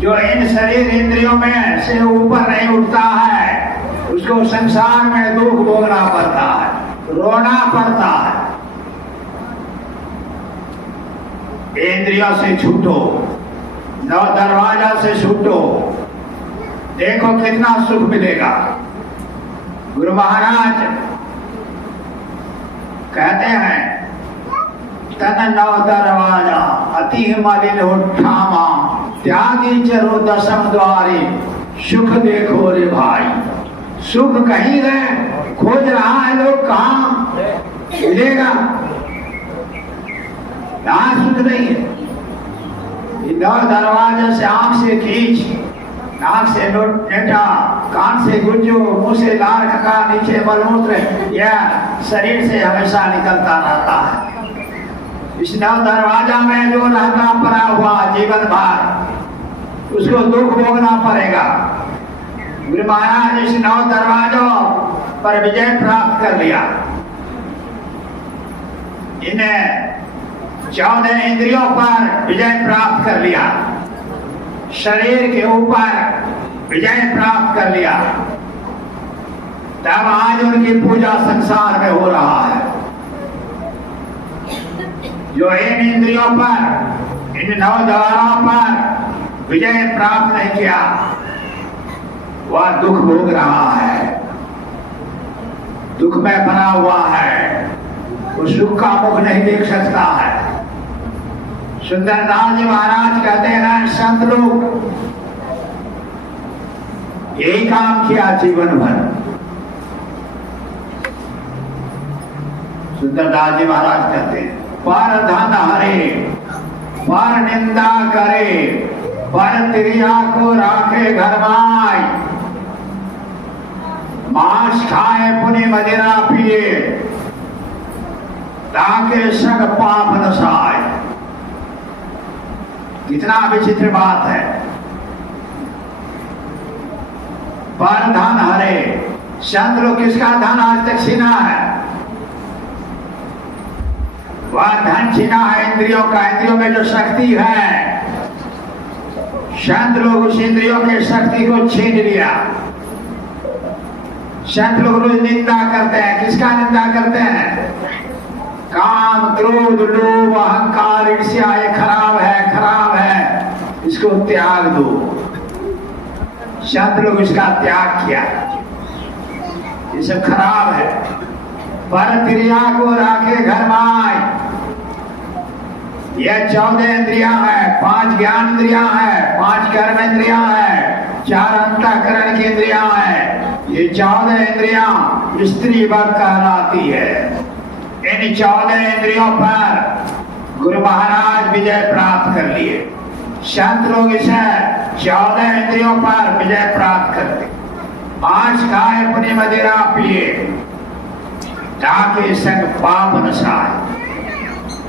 जो इन शरीर इंद्रियों में से ऊपर नहीं उठता है उसको संसार में दुख भोगना पड़ता है, रोना पड़ता है। इंद्रियों से छूटो, नौ दरवाजा से छूटो, देखो कितना सुख मिलेगा। गुरु महाराज कहते हैं तन नौ दरवाजा अति मलिन उठामा त्यागी चरो दशम द्वारे सुख देखो रे भाई। सुख कहीं है, खोज रहा है लोग, कहाँ मिलेगा? यहाँ सुख नहीं है। नौ दरवाजे से आंख से खींच, नाक से नेटा, कान से गुंजो, मुंह से लार खका, नीचे मलमूत्र, यह शरीर से हमेशा निकलता रहता है। इस नौ दरवाजा में जो रहता पड़ा हुआ जीवन भर उसको दुख भोगना पड़ेगा। गुरु महाराज इस नौ दरवाजों पर विजय प्राप्त कर लिया। इन्हें 14 इंद्रियों पर विजय प्राप्त कर लिया, शरीर के ऊपर विजय प्राप्त कर लिया। तब आज उनकी पूजा संसार में हो रहा है। जो इन इंद्रियों पर, इन 9 द्वारों पर विजय प्राप्त नहीं किया वह दुख भोग रहा है, दुख में बना हुआ है, वो सुख का मुख नहीं देख सकता है। सुंदरदास जी महाराज कहते हैं संत लोग यही काम किया जीवन भर। सुंदरदास जी महाराज कहते हैं पर धन हरे, पर निंदा करे, पर त्रिया को राखे घर माय, मांस खाए पुनि मदिरा पिए, ताके संग पाप नसाए। कितना विचित्र बात है। पर धन हरे, संत लोग किसका धन आज तक छीना है? वह धन छीना है इंद्रियों का। इंद्रियों में जो शक्ति है, संत लोग उस इंद्रियों के शक्ति को छीन लिया। संत लोग रोज निंदा करते हैं। किसका निंदा करते हैं? काम, क्रोध, लोभ, अहंकार, ईर्ष्या, ये खराब है, खराब है, इसको त्याग दो। संत लोग इसका त्याग किया, ये सब खराब है। पर क्रिया को राखे घर माय, यह 14 इंद्रियां हैं, 5 ज्ञान इंद्रियां हैं, 5 कर्म इंद्रियां हैं, 4 अंतःकरण की इंद्रियां हैं। ये 14 इंद्रियां स्त्री वर्ग कहलाती है। इन 14 इंद्रियों पर गुरु महाराज विजय प्राप्त कर लिए। संत लोग इसे 14 इंद्रियों पर विजय प्राप्त करते। मांस खाए पुनि मदिरा पिए, ताकि संग पाप नसाए।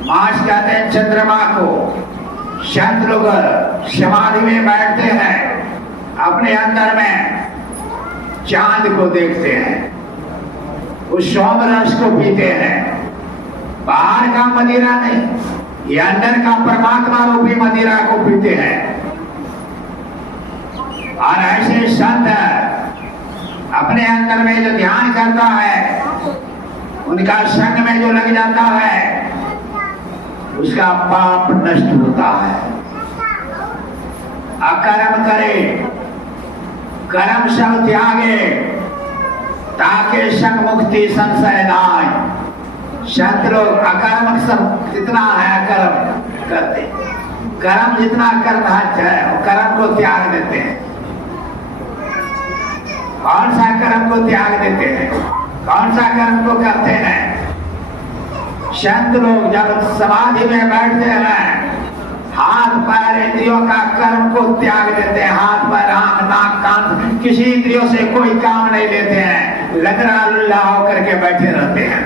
मांस कहते हैं चंद्रमा को। संत लोग समाधि में बैठते हैं, अपने अंदर में चांद को देखते हैं, उस सोमरस को पीते हैं। बाहर का मदिरा नहीं, ये अंदर का परमात्मा रूपी मदिरा को पीते हैं। और ऐसे संत अपने अंदर में जो ध्यान करता है, उनका संग में जो लग जाता है, उसका पाप नष्ट होता है। अकर्म करे, कर्म सब त्यागे, ताके संग मुक्ति संशय नाय। संत लोग अकर्म सब जितना है अकर्म करते, कर्म जितना करना है कर्म को त्याग देते हैं। कौन सा कर्म को त्याग देते हैं? कौन सा कर्म को करते हैं? संत लोग जब समाधि में बैठते हैं, हाथ पैर इंद्रियों का कर्म को त्याग देते हैं। हाथ पैर, आंख, नाक, कान, किसी इंद्रियों से कोई काम नहीं लेते हैं। लंगड़ा लुल्ला होकर के बैठे रहते हैं।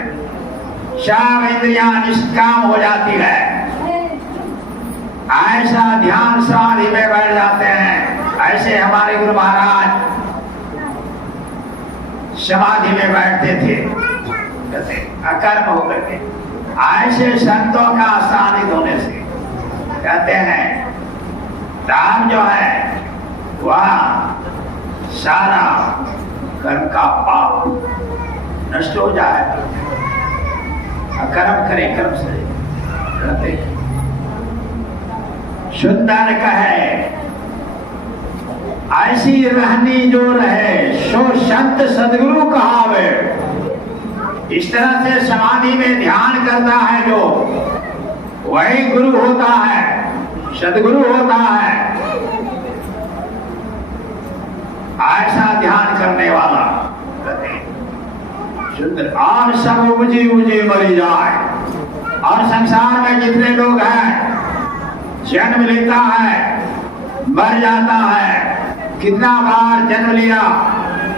सब इंद्रियां निष्काम हो जाती है। ऐसा ध्यान समाधि में बैठ जाते हैं। ऐसे हमारे गुरु महाराज समाधि में बैठते थे, अकर्म होकर के। ऐसे संतों का सानिध्य होने से कहते हैं दान जो है वह सारा कर्म का पाप नष्ट हो जाए। कर्म करे, कर्म से करते सुंदर कहे ऐसी रहनी जो रहे सो संत सदगुरु कहावे। इस तरह से समाधि में ध्यान करता है जो, वही गुरु होता है, सदगुरु होता है। ऐसा ध्यान करने वाला सुंदर। और सब उजी उजी मरी जाए। और संसार में जितने लोग हैं, जन्म लेता है, मर जाता है, कितना बार जन्म लिया,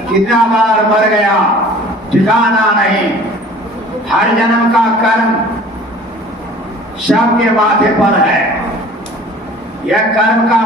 कितना बार मर गया, ठिकाना नहीं। हर जन्म का कर्म सबके माथे पर है। यह कर्म का